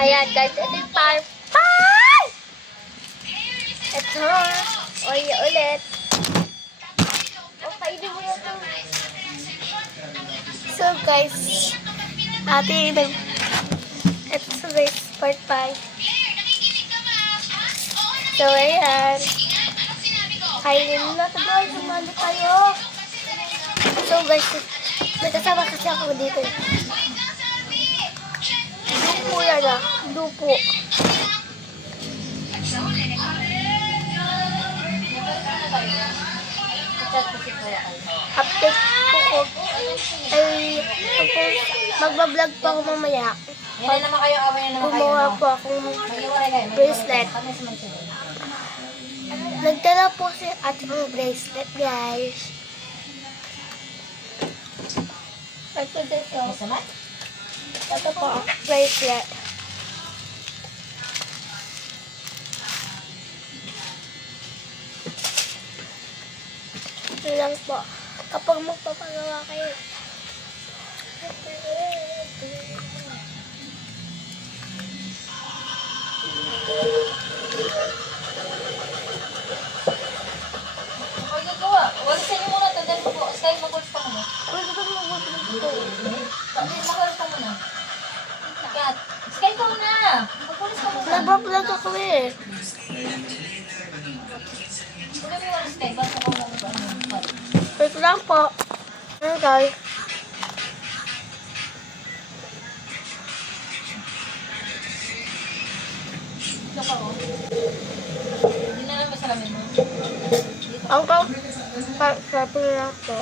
Ayan guys, ito yung parpay! Ito, Oreo ulit. Okay, mo na ito. So guys, ito guys, parpay. So ayan. Kainin mo na ito guys, sumali tayo. So guys, may kasama kasi ako dito. Dupo yan ah, dupo. Update ko ay magbablog pa ako mamaya. Gumawa po akong bracelet. Nagdala po si ate ng bracelet guys. Ito dito. Ito po ang bracelet. Ito lang po. Kapag magpapagawa kayo. Walisin niyo muna. Tandaan po. Sky, mag-golf pa muna. Mag-golf pa muna. Sky ka muna. Mag-golf pa muna. Nagbablog ako eh. Wala mo yung Sky. Basta ko lang ba? Wait lang po. Ano guys? Ito pa oh. Hindi na lang masalamin mo. Ang sabi lang po.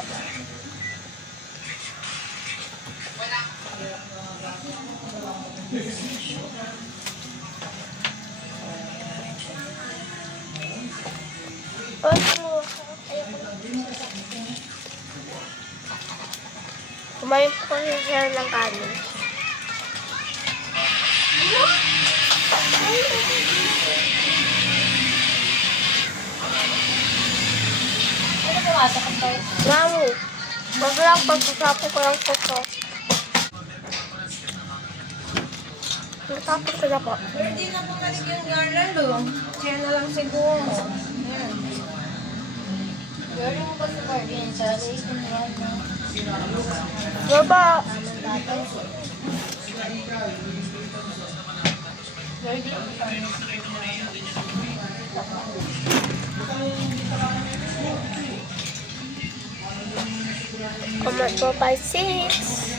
Kumain po kasi siya ng kanin. Ano pumasok ang tayo? Mamo, wag lang pagsasapo ko lang po to. Natapos ko na po. Hindi na po nalig yung garland oh. Kaya na lang siguro. Ayan. Gawin mo ba si Marvin? Sa race na yan na. Baba! Tamang tatay. Very good. Comment po by 6.